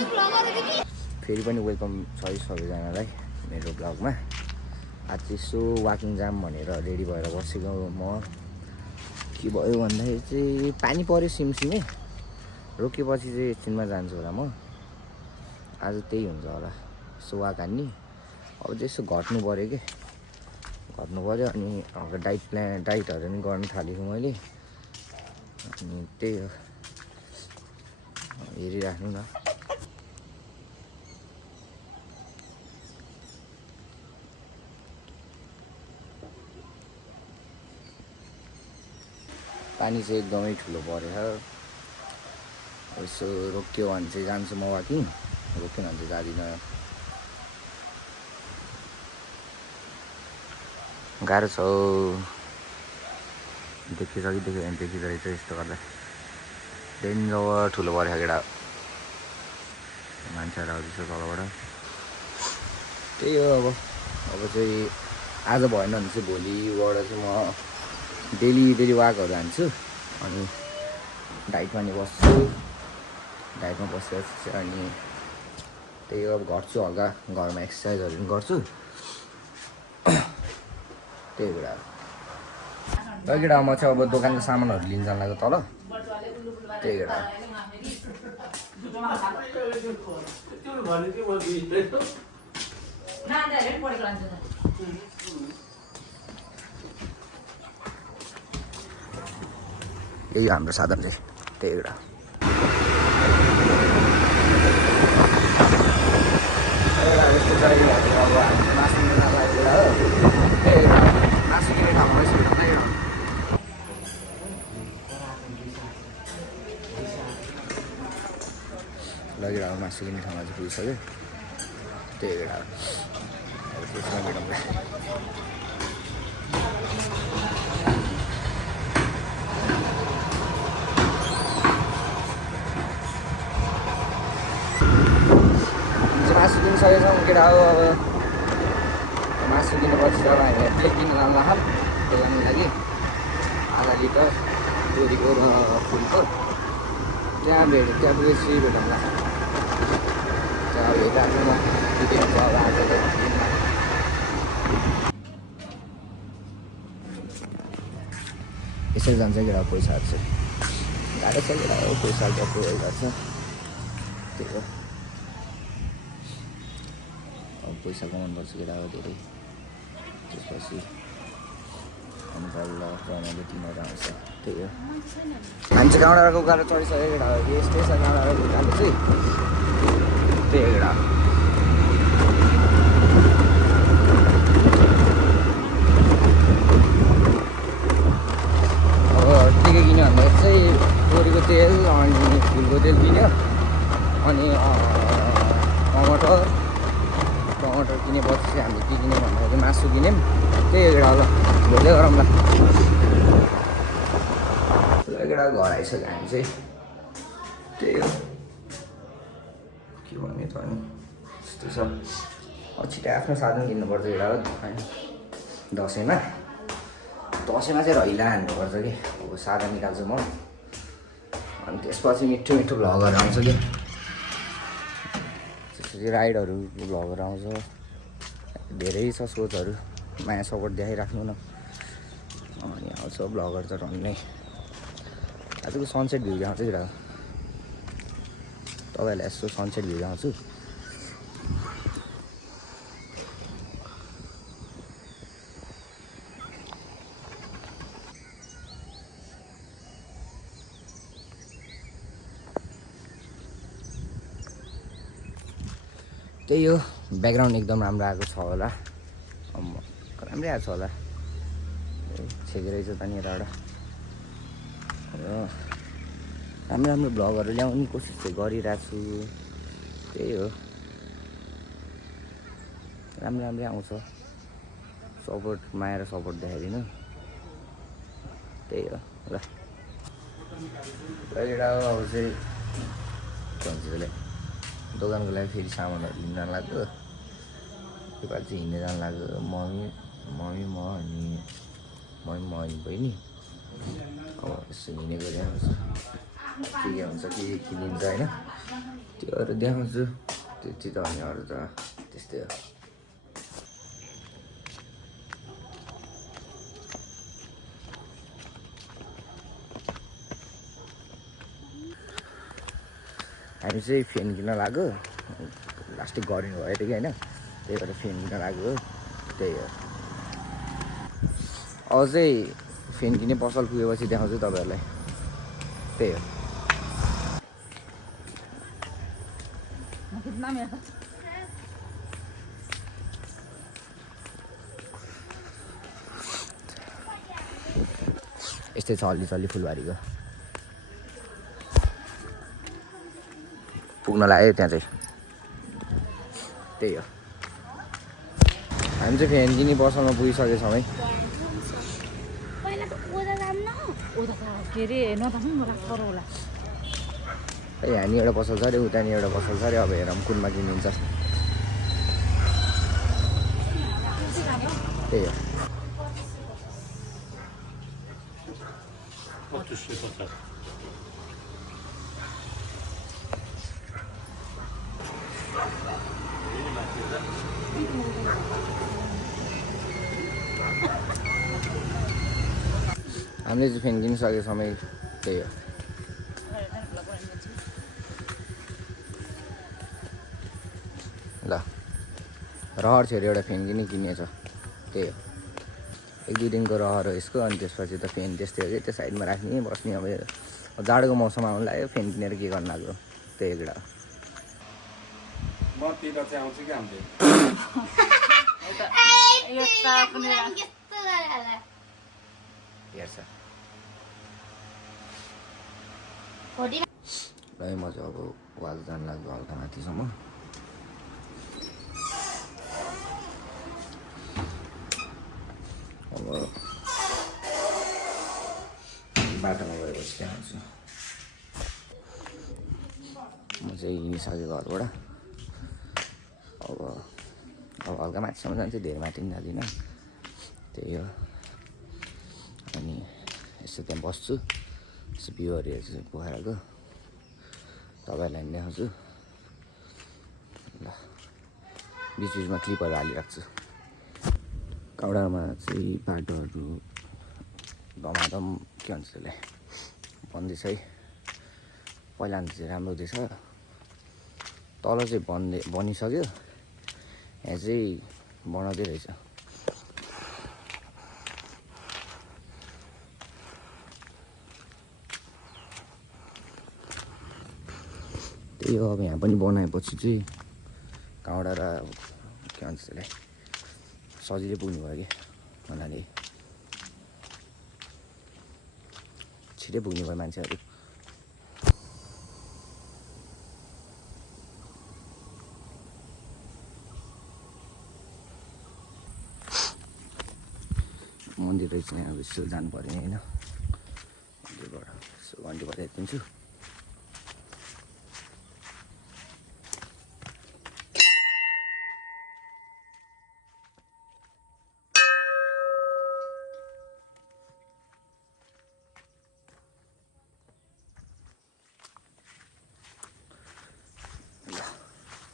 फेरि पनि वेलकम छ सबैजनालाई मेरो ब्लगमा। आज यसो वाकिङ जाम भनेर रेडी भएर बसेको म। के भयो भन्दाखेरि चाहिँ पानी पऱ्यो सिमसिमे, रोकेपछि चाहिँ एकछिनमा जान्छु होला म। आज त्यही हुन्छ होला, यसो वाक हान्ने। अब चाहिँ यसो घट्नु पऱ्यो कि घट्नु पऱ्यो, अनि डाइटहरू पनि गर्न थालेको मैले। अनि त्यही हो, हेरिराख्नु न। पानी चाहिँ एकदमै ठुलो पऱ्यो। यसो रोक्यो भने चाहिँ जान्छु म वाकिङ, रोक्यो भने चाहिँ जाँदिनँ। गाह्रो छ हौ, देखिँदो रहेछ यस्तो गर्दा। डेन्जर ठुलो पऱ्यो केटा, मान्छेहरू आउँदैछ तलबाट। त्यही हो अब चाहिँ आज भएन भने चाहिँ भोलिबाट चाहिँ म डेली वाकहरू हान्छु। अनि डाइटमा नि बस्छु, डाइटमा बसेपछि अनि त्यही हो, अब गर्छु हल्का घरमा एक्सर्साइजहरू पनि गर्छु। त्यही कुरा केटा म चाहिँ अब दोकानको सामानहरू लिन जान लाग्यो तल। त्यही केटा यही हाम्रो साधन चाहिँ। त्यही एउटा यस्तो छ अब हामी मासु किन्नु लागेको हो। त्यही मासु किन्ने ठाउँमा बसिरहेको त्यही हो। लगेर अब मासु किन्ने ठाउँमा चाहिँ पुगिसक्यो। त्यही बेला त्यसमा भेटौँ। मासु किन्न सकेछौँ केटा हो। अब मासु किनेपछि अब हामी प्लेट किन्न जानु लाग्छौँ दोकानको लागि। आधा लिटर तोरीको र फुलको त्यहाँ पुगेपछि भेटौँला। त्यहाँ भेटाएको अब आज यसरी जान्छ केटा पैसाहरू चाहिँ। गाह्रो छ केटा हो, पैसाहरू टक्कै गर्छ। त्यही हो, अब पैसा कमाउनु पर्छ केटा हो धेरै। त्यसपछि अनुकूल प्रणाली तिनीहरू आउँछ। त्यही हो, हामी चाहिँ कहाँबाट उकालो चढिसक्यो केटा हो। यस्तै छ कहाँबाट उकालो चाहिँ। त्यही हो केटा। अब के किन्यो भन्दाखेरि चाहिँ तोरीको तेल अनि फुलको तेल किन्यो, अनि टमाटर किनेपछि चाहिँ हामीले के किन्यौँ भन्दाखेरि मासु किन्यौँ। त्यही हो केटा, ल भोलि गरौँ ल। केटा घर आइसक्यो हामी चाहिँ। त्यही हो, के भन्ने त अनि यस्तो छ। अब छिटो आफ्नो साधन किन्नुपर्छ केटा हो। दसैँमा चाहिँ रहिला हान्नुपर्छ कि। अब साधन निकाल्छु म, अनि त्यसपछि मिठो भ्लगहरू आउँछ कि। त्यसपछि राइडहरू भ्लगहरू आउँछ। धेरै छ सोचहरू, माया सपोर्ट देखाइराख्नु न। अनि आउँछ भ्लगहरू त रन्नै। आजको सनसेट भ्यू देखाउँछु केटा, तपाईँहरूलाई यसो सनसेट भ्यू देखाउँछु। त्यही हो, ब्याकग्राउन्ड एकदम राम्रो आएको छ होला। राम्रै आएको छ होला। छेकेरै छ त नि यताबाट। राम्रो भ्लगहरू ल्याउने कोसिस चाहिँ गरिरहेको छु। त्यही हो, राम्रै आउँछ। सपोर्ट, माया र सपोर्ट देखाइदिनु। त्यही हो ल। एउटा अब चाहिँ भन्छ दोकानको लागि फेरि सामानहरू लिन जानु लाग्यो। योपालि चाहिँ हिँड्दै जानु लाग्यो। मम्मी म अनि बहिनी। अब यसो हिँडेको के हुन्छ के किनिन्छ होइन, त्यो अरू देखाउँछु त्यति त अनि अरू त त्यस्तै हो हामी चाहिँ फ्यान किन्न लाग्यो लास्टै गर्मी भयो थियो कि होइन त्यही भएर फ्यान किन्न लाग्यो हो त्यही हो अझै फ्यान किन्ने पसल पुगेपछि देखाउँछु तपाईँहरूलाई त्यही हो यस्तै छ अलि फुलबारीको पुग्न लाग्यो त्यहाँ चाहिँ त्यही हो हामी चाहिँ फ्यान किन्ने पसलमा पुगिसकेछौँ है यहाँ नि एउटा पसल छ अरे उता नि एउटा पसल छ अरे अब हेरौँ कुनमा किनिन्छ त्यही हो हामीले चाहिँ फ्यान किनिसकेको समय त्यही हो ल रहर थियो अरे एउटा फ्यान किन्ने छ त्यही हो 1-2 दिनको रहर हो यसको अनि त्यसपछि त फ्यान त्यस्तै हो कि त्यो साइडमा राख्ने बस्ने अब जाडोको मौसम आउनु लाग्यो फ्यान किनेर के गर्नु लाग्यो त्यही एउटा म चाहिँ अब वाल जानु लाग्यो हल्का माथिसम्म अब बाटोमा गएपछि त्यहाँ आउँछु म चाहिँ हिँडिसकेँ घरबाट अब हल्का माथिसम्म जान्छु धेरै माथि पनि जाँदिनँ त्यही हो अनि यसो त्यहाँ बस्छु यसो भ्यूहरू हेर्छु पोखराको तपाईँहरूलाई पनि देखाउँछु ल बिचमा क्लिपहरू हालिराख्छु काउडामा चाहिँ बाटोहरू धमाधम के भन्छ त्यसलाई बन्दैछ है पहिला चाहिँ राम्रो हुँदैछ तल चाहिँ बनिसक्यो यहाँ चाहिँ बनाउँदै रहेछ त्यही हो अब यहाँ पनि बनाएपछि चाहिँ काउडा र के भन्छ त्यसलाई सजिलै पुग्नु भयो कि भन्नाले छिटै पुग्नु भयो मान्छेहरू मन्दिर रहेछ यहाँ यसो जानु पऱ्यो होइन मन्दिरबाट यसो घन्टी बजाइदिन्छु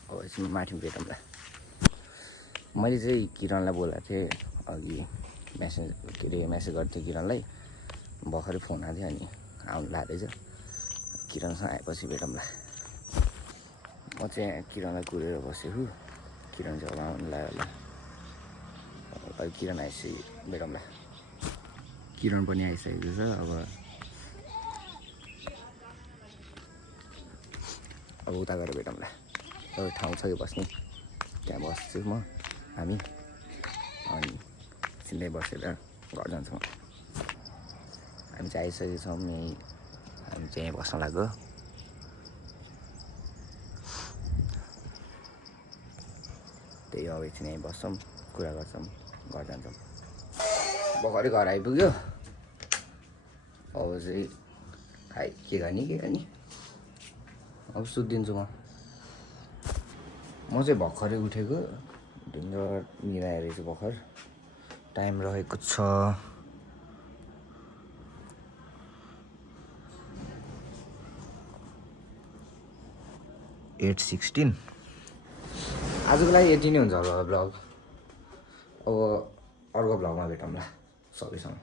अब यसमा माथि भेटौँला मैले चाहिँ किरणलाई बोलाएको थिएँ अघि मेसेज गरेको थिएँ किरणलाई भर्खरै फोन आएको थियो अनि आउनु लाग्दैछ किरणसँग आएपछि भेटौँला म चाहिँ यहाँ किरणलाई कुरेर बसेको किरण चाहिँ अब आउनु लाग्यो होला अब किरण आएपछि भेटौँला किरण पनि आइसकेको छ अब उता गएर भेटौँला एउटा ठाउँ छ कि बस्ने त्यहाँ बस्छु म हामी अनि सिधै बसेर घर जान्छौँ हामी चाहिँ आइसकेको छौँ यहीँ हामी चाहिँ यहीँ बस्न लाग्यो त्यही अब एकछिन यहीँ बस्छौँ कुरा गर्छौँ घर जान्छौँ भर्खरै घर आइपुग्यो अब चाहिँ के गर्ने अब सुत्दिन्छु म चाहिँ भर्खरै उठेको ढुङ्गा मिलाएर रहेछु भर्खर टाइम रहेको छ 1 8:16 आजको लागि यति नै हुन्छ होला ब्लग अब अर्को ब्लगमा भेटौँला सबैसँग